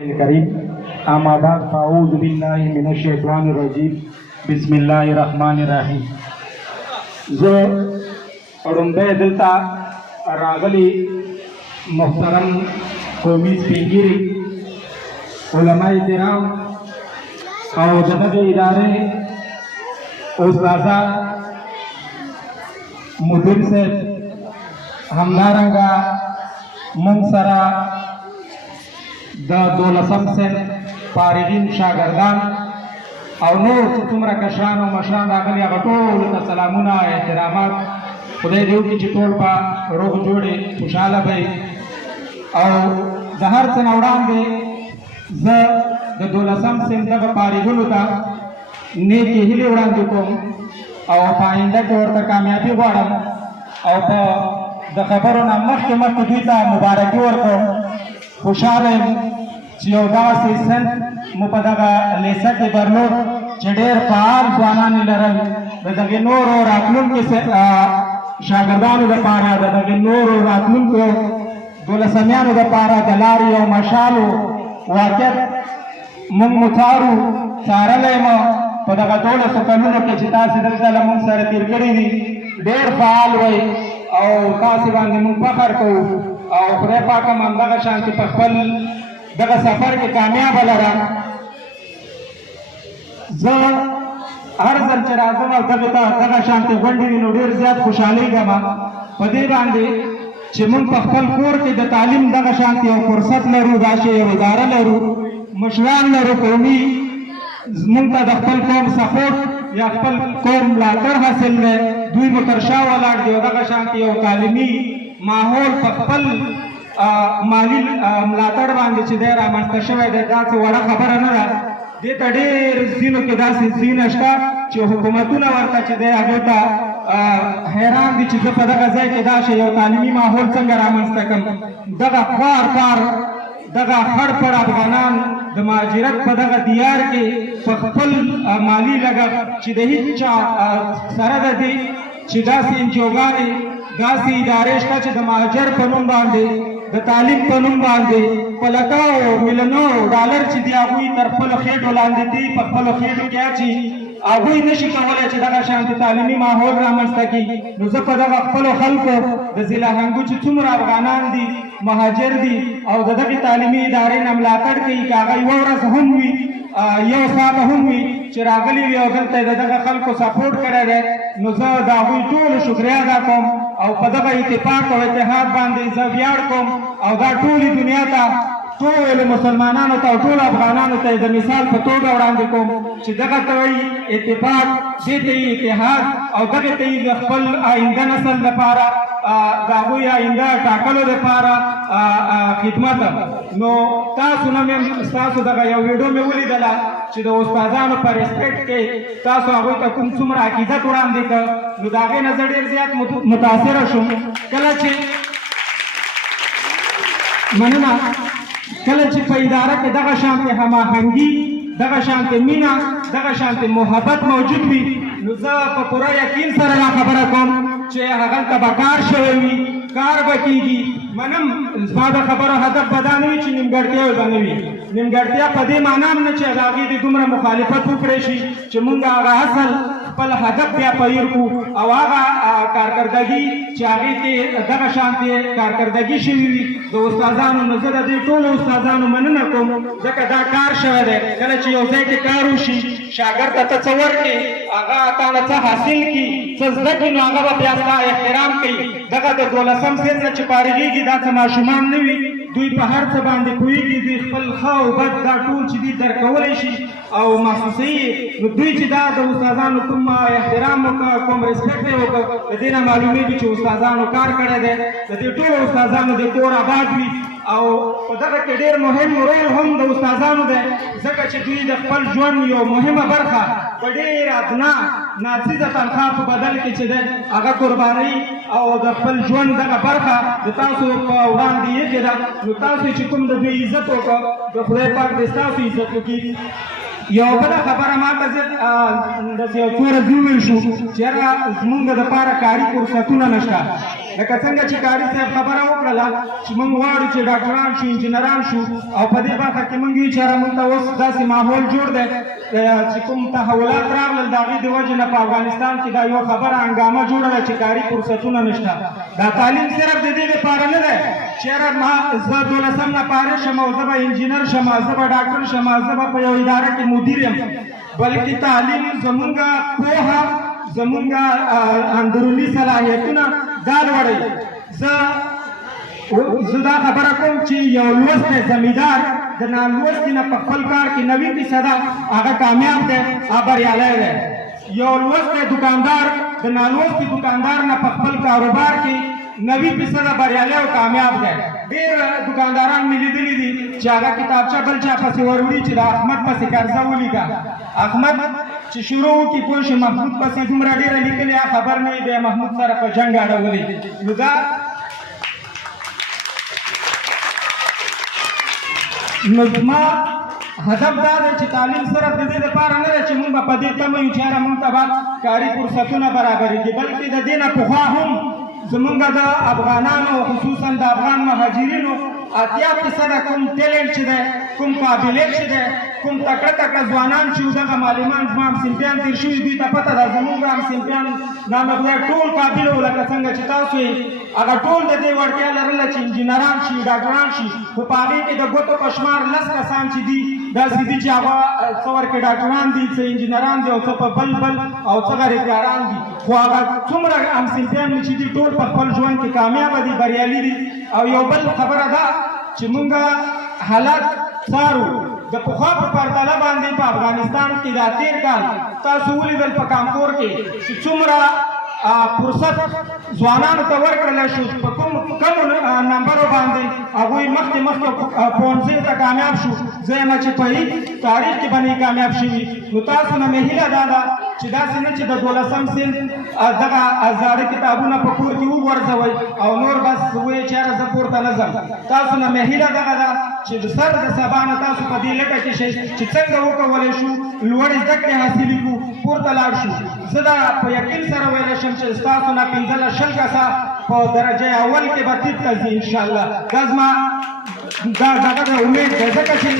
करीम अम्मा बाद फ़ाऊज़ु बिल्लाहि मिनश्शैतानिर रजीम बिस्मिल्लाहिर रहमानिर रहीम। जो अड़ुम्बे दिलता रागली मुहतरम कौमी स्पीकिरी उलमाए किराम और जदद इदारे उस्तादा मुदीर से हमदारंगा मुंसरा द दोलसम से फारिगीन शागिर्दान और नूर तुमरा कशान और मशान रागली अगटोल का सलामुना एहतरामात खुदे देव की चितोल पा रोग जोड़े खुशाला भाई और जहर से नौड़ान दे द दोलसम से दग फारिगुल उता ने की हिले उड़ान दुको और पाइंदा के और तक कामयाबी वाड़म और द खबरों ना मस्त मस्त दूता मुबारकी और को खुशाल चियोदा से सन मुपदगा लेसा के बरलो चढ़ेर फाल जवाना लरल दगे नूर और आत्मन के से शागिर्दान उद पारा दगे नूर और आत्मन को दोला समियान उद पारा दलारी और मशालो वाक़त मुंग मुतारू सारले म पदगा दोला सुकनुन के चिता से दल मुंग सर तिरकड़ी दी डेर फाल वही और कासिबान के मुंग पकड़ को और प्रेपा का मंदा शांति पखल दगा सफर के कामयाब लगा ज हर जल चराजम और दगा शांति वंडी नोडीर ज्यादा खुशहाली गमा पदे बांधे चिमुन पखल कोर के द तालीम दगा शांति और फुर्सत लरू दाशे वजारा लरू मशरान लरू कौमी मुंता दखल कौम सपोर्ट या खपल कौम लाकर हासिल में दुई मुतरशा वाला दगा शांति और तालीमी माहौल पखल माली लातड़ बांधे चिदेरा मस्तशवे दे दास वड़ा खबर न दे तडेर जिनो के दास जिन अष्टा च हुकूमतुना वर्ता चिदे अगोता हैरान दी चिद पदगा जाय के दाश यो तालीमी माहौल संगरा मस्तकम दगा फार दगा हड़ पर अफगानान द माजिरत पदगा दियार के पखल माली लगा चिदही चा सरद दी चिदासी इंजोगानी दासी इदारेशता च द महाजर पनुम बांधे द तालीम पनुम बांधे पलकाओ मिलनो डॉलर ची दी आगुई तरफल खेडो लांदे दी पखल खेडो क्या ची आगुई नशी कवले च दगा शांति तालीमी माहौल रामस्ता की नुजफ दगा खपलो खल्को द जिला हंगु च तुमरा अफगानान दी महाजर दी और दगा तालीमी इदारे नम लाकड़ के कागई वरस हुमवी यो साल हुमवी चिरागली वे अगल ते दगा खल को सपोर्ट करे रे नुजा दाहुई टोल शुक्रिया दा कोम और पदगा इत्तेफाक और इत्तेहाद बांधे जबियाड़ कोम और दा टोली दुनिया का टोल मुसलमानान होता टोल अफगानान होता द मिसाल पतो दौड़ान दे कोम चिदगा तवई इत्तेफाक देते इत्तेहाद और दगे ते खपल आइंदा नस्ल दपारा दाहुई आइंदा टाकलो दपारा खिदमत नो तासु नमे तासु दगा यो वीडियो में उली दला चिद उस्तादान पर रिस्पेक्ट के तासु आगो त कुम सुमरा अकीदत उड़ान दे क नु दागे नजर देर ज्यादा मुतासिर शुम कला चे मनना कला चे पैदारा के दगा शांति हमा हंगी दगा शांति मीना दगा शांति मोहब्बत मौजूद भी नुजा पूरा यकीन सर खबर कौन चे हगल तबकार शोवी कार बकीगी मनम ज्यादा खबर हदफ बदानवी ची निमगढ़तिया बनवी निमगढ़तिया पदे मानाम न चे लागी दी दुमरा मुखालिफत उपरेशी चे मुंगा आगा हसल पल हदफ या पयर को अवागा कारकर्दगी चागे के दगा शांति कारकर्दगी शिवी दो उस्तादान नजर दे टोल उस्तादान मनन को जका दा कार शवे कल ची योसे के कारुशी शागिर्द तत्सवर के आगा ताना हासिल की सजदकी नो आगा प्यासा एहतराम की दगा दे दोलसम से न चिपारगी की दा माशुमान नवी दुई पहाड़ से बांधे कोई की दी फल खाओ बद दा टूल ची दी दर कवलेशी और महसूसी दुई ची दा दो उस्तादान तुम एहतराम का कोम रिस्पेक्ट हो देना मालूमी भी ची उस्तादान कार करे दे दे टोल उस्तादान दे कोर आबाद भी और दगा के डेर मुहिम रोल हम द उस्तादान दे जका ची दुई द फल जवन यो मुहिम बरखा बडेर अदना नासिज तनखा बदल के ची दे आगा कुर्बानी और द फल जवन दगा बरखा तासु उड़ान दिए के दा तासु ची तुम द इज्जत हो द खुदा पाक दे तासु इज्जत की یو بله خبره ما ته داسې یو څو ورځې وویل شو چې یاره زمونږ دپاره کاري فرصتونه نشته لکه څنګه چې کاري صاحب خبره وکړله چې موږ غواړو چې ډاکټران شو انجینران شو او په دې برخه کې موږ ویو چې یاره موږ ته اوس داسې ماحول جوړ دی چې کوم تحولات راغلل د هغې د وجې نه په افغانستان کې دا یوه خبره هنګامه جوړه ده چې کاري فرصتونه نشته دا تعلیم صرف د دې لپاره نه دی چې یاره ما زه 12 نه فارغ شم او زه به انجینر شم زه به ډاکټر شم زه به په یو اداره کې مدیر یم بلکې تعلیم زمونږ پوهه زمونږ اندروني صلاحیتونه دا لوړوي زه دا خبره کوم چې یو لوستی زمیندار د نالوستي نه په خپل کار کې 90% هغه کامیاب دی هغه بریالی دی یو لوستی دوکاندار د نالوستي دوکاندار نه په خپل کاروبار کې 90% بریالی او کامیاب دی ډېر دوکانداران مې لیدلي دي چې هغه کتابچه بل چا پسې وروړي چې د احمد پسې قرضه ولیکه احمد چې شروع وکړي پوه شي محمود پسې دومره ډېره لیکلې خبر نه وي بیا محمود سره په جنګ اړولې نو دا نو زما هدف دا دی چې تعلیم صرف د دې لپاره نه دی چې موږ به په دې تمه یو چې یاره موږ ته به کاري فرصتونه برابرېږي بلکې د دې نه پخوا هم زمونږ د افغانانو خصوصا د افغان مهاجرینو 80% کوم ټیلنټ چې دی کوم قابلیت چې دی کوم تکړه تکړه ځوانان چې دغه معلمان زما همصنفیان تېر شوي دوی ته پته ده زمونږ همصنفیان نام خدای ټول قابل وو لکه څنګه چې تاسو یې هغه ټول د دې وړتیا لرله چې انجینران شي ډاکټران شي خو په هغې کې د ګوتو په شمار 10 کسان چې دي داسې دي چې هغه څه ورکې ډاکټران دي څه انجینران دي او څه په بل او څه غریبګاران دي خو هغه څومره همصنفیان چې دي ټول په خپل ژوند کې کامیابه دي بریالي دي او یو بل خبره ده چې مونږ حالات څارو د پخوا په پرتله باندې په افغانستان کې دا تېر کال تاسو ولیدل په کانکور کې چې څومره فرصت ځوانانو ته ورکړلی شو په کمو نمبرو باندې هغوی مخکې پوهنځیو ته کامیاب شو زه یم چې په هیڅ تاریخ کې به نه کامیاب شوي نو تاسو نه مې هیله دا ده چې داسې نه چې د 12 صنف دغه زاړه کتابونه په کور کې وغورځوئ او نور بس وایئ چې یاره زه پورته نه ځم تاسو نه مې هیله دغه ده چې سر د سبا نه تاسو په دې لټه کې شئ چې څنګه وکولی شو لوړې زده کړې حاصلې کړو پورته لاړ شو زه دا په یقین سره ویلی شم چې ستاسو نه 15 کسه په درجه اول کې به ټیټ ته ځي انشاءالله دا زما دغه د امید دی ځکه چې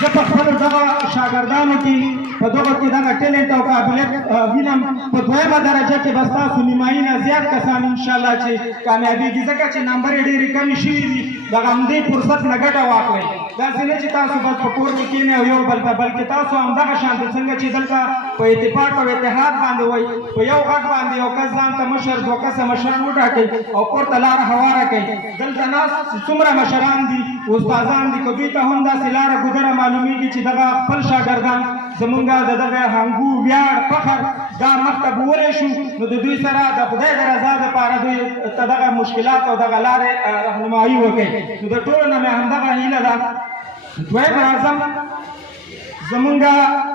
زه په خپلو دغه شاګردانو کې په دغه کې دغه ټیلنټ او قابلیت وینم په دویمه درجه کې به ستاسو نیمایي نه زیات کسان انشاءالله چې کامیابېږي ځکه چې نمبرې ډېرې کمې شوي دي دغه همدې فرصت نه ګټه واخلئ داسې نه چې تاسو بس په کور کې کښېنئ او یو بل ته بلکې تاسو همدغه شانته څنګه چې دلته په اتفاق او اتحاد باندې وایي په یو غږ باندې یو کس ځان ته مشر 2 کسه مشران وټاکئ او پورته لاره هواره کړئ دلته ناست څومره مشران دي استادان دي که دوی ته هم داسې لاره ګودره معلومیږي چې دغه خپل شاګردان زمونږ د دغه هنګو ویاړ فخر دا مخته بولی شو نو د دوی سره د خدای د رضا دپاره دوی ته دغه مشکلات او دغه لارې رهنمایي وکړي نو د ټولو نه مې همدغه هیله ده دویم راځم زمونږ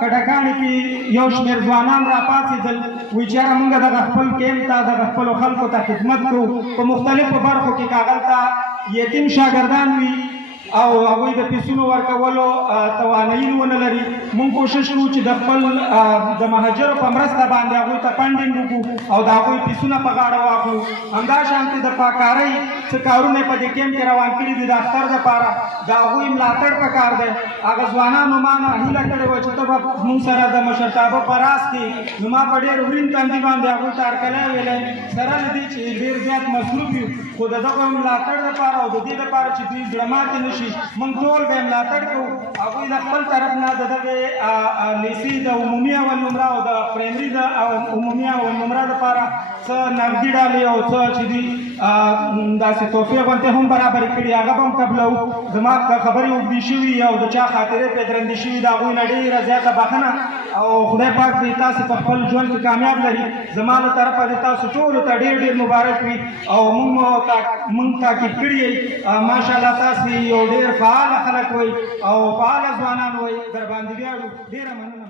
کټکاڼي کې یو شمېر ځوانان راپاڅېدل وایي چې یاره مونږ دغه خپل کیمپ ته دغه خپلو خلکو ته خدمت کوو په مختلفو برخو کې که هغلته یتیم شاګردان وي او هغوی د پیسونو ورکولو توانایي ونه لري مونږ کوشش کوو چې د خپل د مهاجرو په مرسته باندې هغوی ته فنډینګ وکړو او د هغوی پیسونه په غاړه واخلو همداشانتې د پاکارۍ څه کارونه یې په دې کیمپ کې روان کړي دي د اختر دپاره د هغوی ملاتړ پکار دی هغه ځوانانو ما نه هیله کړې وه چې ته به مونږ سره د مشرتابه په راز کې نو ما په ډېر ورین تندي باندې هغوی ته هرکلی ویلی سره له دې چې ډېر زیات مصروف یو خو د دغه ملاتړ دپاره او د دې دپاره چې دوی زړه ماتې نه شي مونږ ټول به یې ملاتړ کوو هغوی د خپل طرف نه د دغې لیسې د عمومي اول نمره او د پرایمري د عمومي اول نمره دپاره څه نغدي ډالۍ او څه چې دي داسې تحفې غوندې هم برابرې کړي هغه به هم قبلوو زما خبرې اوږدې شوي او د چا خاطرې پرې درندې شوي د هغوی نه ډېره زیاته بښنه او خدای پاک دې تاسې په خپل ژوند کې کامیاب لري زما له طرفه دې تاسو ټولو ته ډېر ډېر مبارک وي او مونږ تاکید کړي یئ ماشاءالله تاسې یو ډېر فعاله خلک وئ او فعاله ځوانان وئ در باندې ویاړو ډېره مننه